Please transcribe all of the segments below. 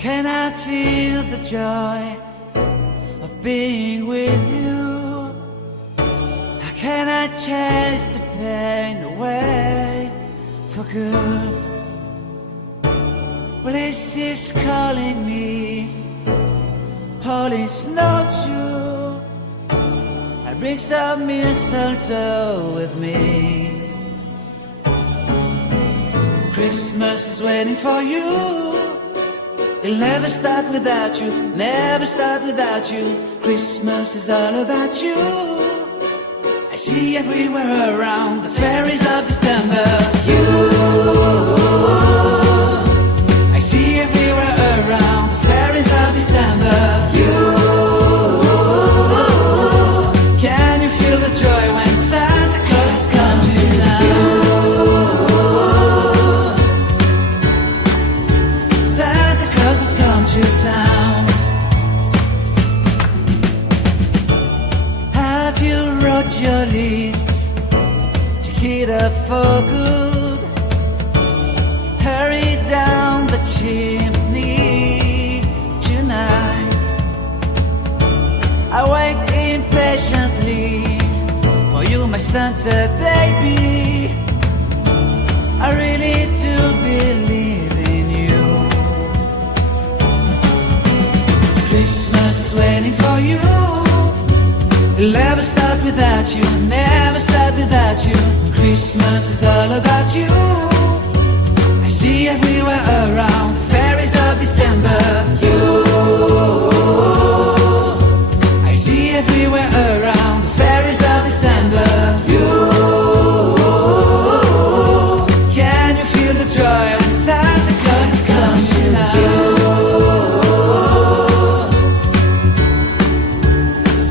can I feel the joy of being with you? How can I chase the pain away for good? Well, this is calling me, all is not true. I bring some mistletoe with me. Christmas is waiting for you. It'll never start without you, never start without you. Christmas is all about you. I see everywhere around the fairies of December. You, I see everywhere around the fairies of December. You, can you feel the joy when Santa Claus comes to town? Santa Claus has come to town. Have you wrote your list to hit up for good? Hurry down the chimney tonight. I wait impatiently for you, my Santa baby. I really do believe in you. Christmas is waiting for you. It'll never start without you, never start without you. Christmas is all about you. I see everywhere around the fairies of December. You, I see everywhere around the fairies of December. You, can you feel the joy when Santa Claus has come to town?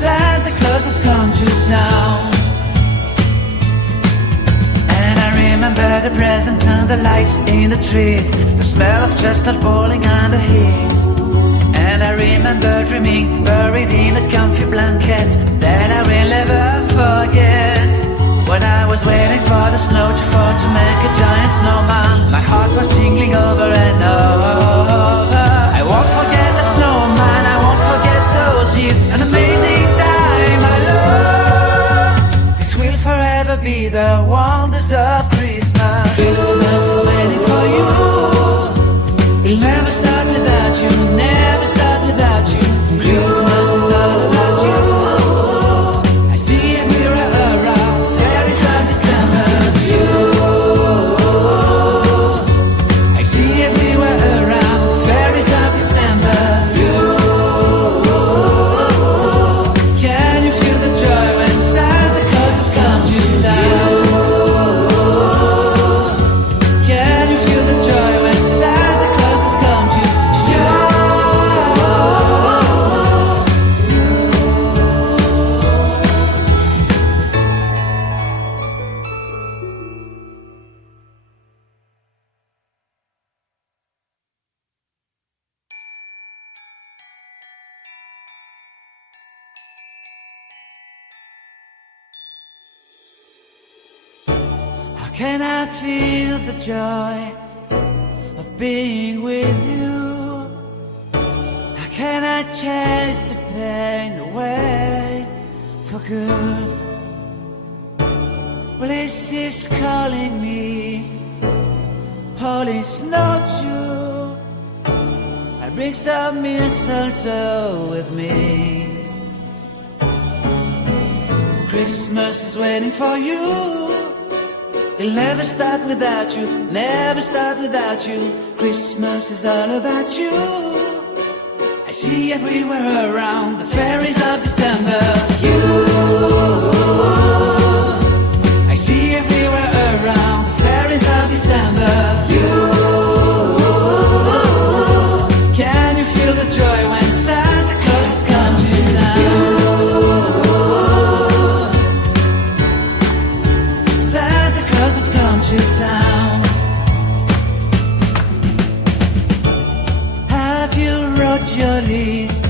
Santa Claus has come to town. And I remember the presents and the lights in the trees, the smell of chestnut boiling on the heat. And I remember dreaming, buried in a comfy blanket that I will never forget. When I was waiting for the snow to fall to make a giant snowman, my heart was jingling over and over. I won't forget that snowman, I won't forget those years, an amazing time I love. This will forever be the wonders of Christmas. Christmas is waiting for you. It'll never start without you, never start without you. Christmas is all about you. I see everywhere around fairies of December. You, I see everywhere around fairies of December. You, can you feel the joy when Santa Claus has come to town? Can you feel the joy when Santa Claus has come to town? How can I feel the joy of being with you? How can I chase the pain away for good? Well, this is calling me, all is not true. I bring some mistletoe with me. Christmas is waiting for you. It'll never start without you, never start without you. Christmas is all about you. I see everywhere around the fairies of December. You, I see everywhere around the fairies of December. You, can you feel the joy when Santa Claus has come to town? Santa Claus has come to town. Have you wrote your list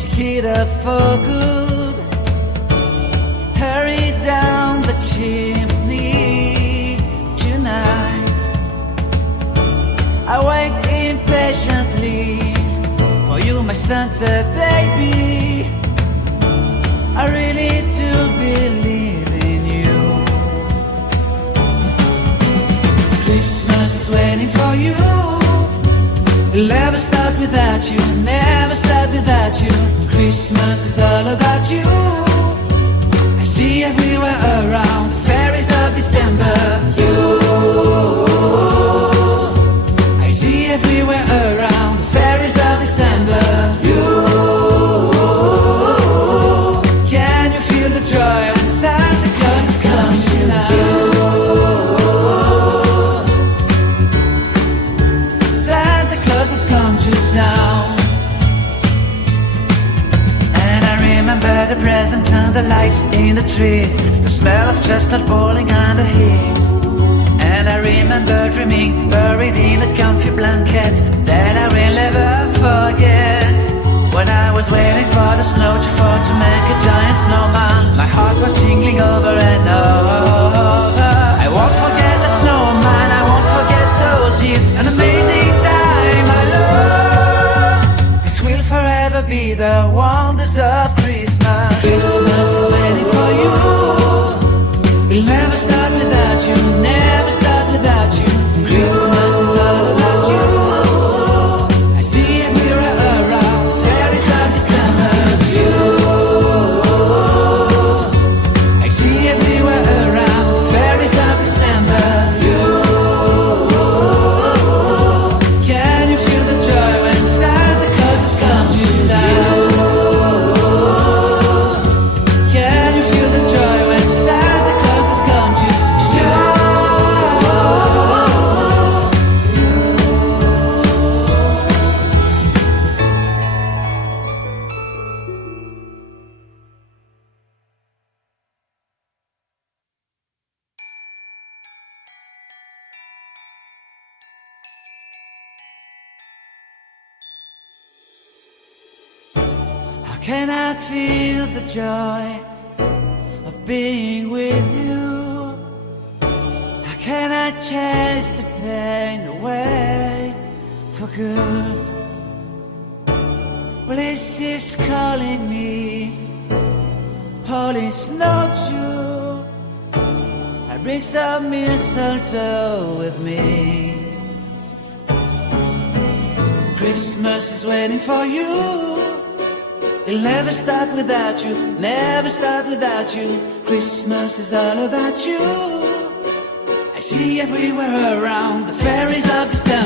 to hit up for good? Hurry down the chimney tonight. I wait impatiently my Santa baby. I really do believe in you. Christmas is waiting for you. It'll never start without you, never start without you. Christmas is all about you. I see everywhere around the fairies of December. You, I see everywhere around the fairies of December. You, can you feel the joy when Santa Claus has come to town? Santa Claus has come to town. And I remember the presents and the lights in the trees, the smell of chestnut boiling and the heat. And I remember dreaming, buried in a comfy blanket that I will never forget. When I was waiting for the snow to fall to make a giant snowman, my heart was jingling over and over. I won't forget that snowman, I won't forget those years, an amazing time I love. This will forever be the wonders of Christmas. Christmas is waiting for you. It'll never start without you, never start without you. Christmas is all about you. I see everywhere around the fairies of December. You, I see everywhere around the fairies of December. You, can you feel the joy when Santa Claus has come to town? Can you feel the joy when Santa Claus has come to town? How can I feel the joy of being with you? How can I chase the pain away for good? Well, this is calling me, holy snow too. I bring some mistletoe with me. Christmas is waiting for you. It'll never start without you, never start without you. Christmas is all about you. I see everywhere around the fairies of December.